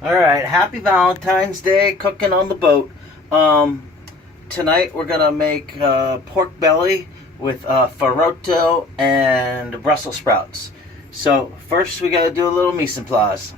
Alright, happy Valentine's Day, cooking on the boat. Tonight we're gonna make pork belly with farroto and Brussels sprouts. So first we gotta do a little mise en place.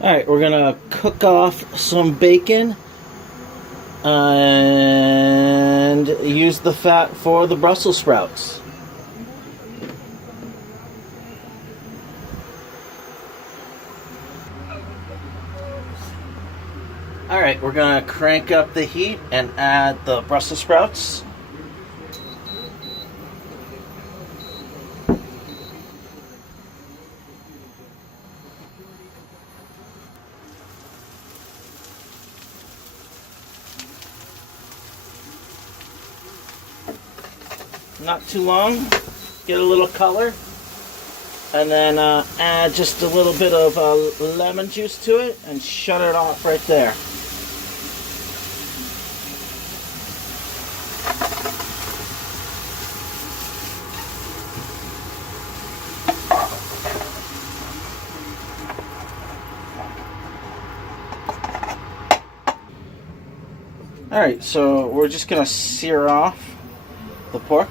Alright, we're gonna cook off some bacon and use the fat for the Brussels sprouts. Alright, we're gonna crank up the heat and add the Brussels sprouts. Not too long, get a little color, and then add just a little bit of lemon juice to it and shut it off right there. Alright, so we're just going to sear off the pork.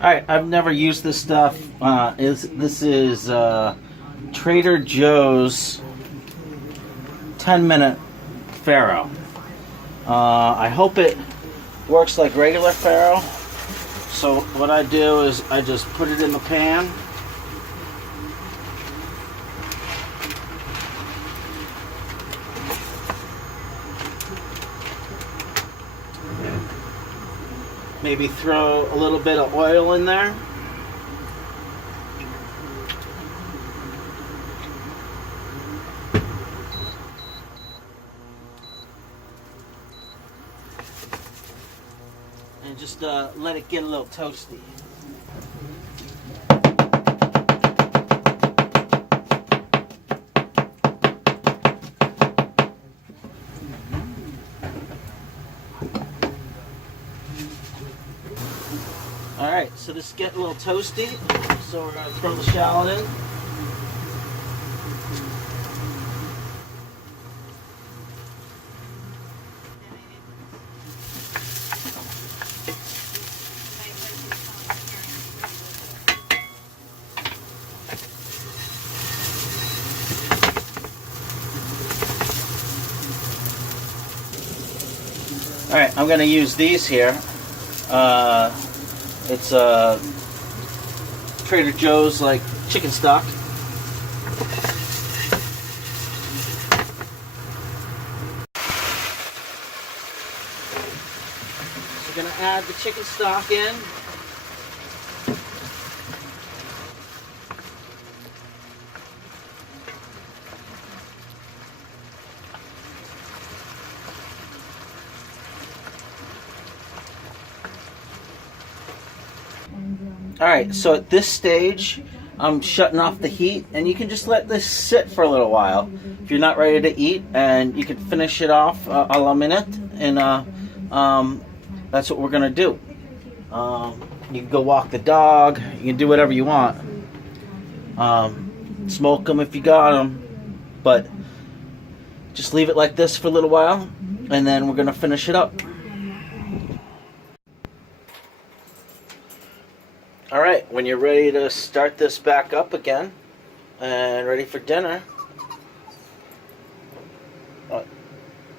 Alright, I've never used this stuff. This is Trader Joe's 10-minute farro. I hope it works like regular farro. So what I do is I just put it in the pan. Maybe throw a little bit of oil in there. And just let it get a little toasty. Alright, so this is getting a little toasty, so we're going to throw the shallot in. Alright, I'm going to use these here. It's Trader Joe's like chicken stock. So we're gonna add the chicken stock in. Alright, so at this stage, I'm shutting off the heat, and you can just let this sit for a little while if you're not ready to eat, and you can finish it off a la minute, and that's what we're going to do. You can go walk the dog, you can do whatever you want. Smoke them if you got them, but just leave it like this for a little while, and then we're going to finish it up. Alright, when you're ready to start this back up again and ready for dinner.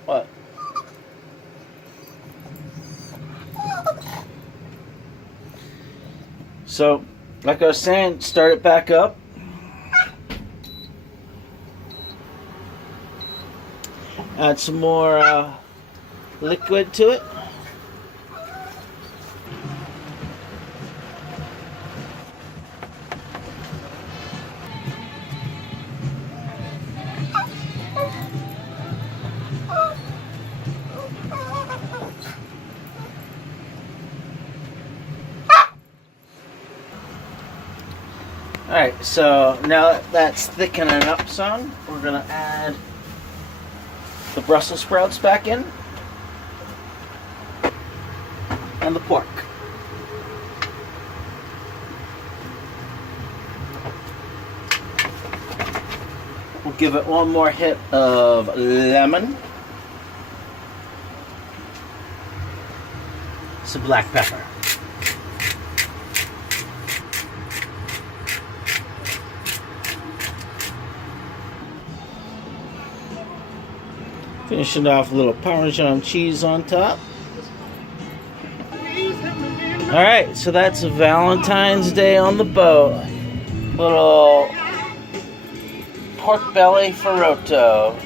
What? So, like I was saying, start it back up. Add some more liquid to it. Alright, so now that that's thickening up some, we're going to add the Brussels sprouts back in and the pork. We'll give it one more hit of lemon, some black pepper. Finish it off with a little Parmesan cheese on top. Alright, so that's a Valentine's Day on the boat. Little pork belly farroto.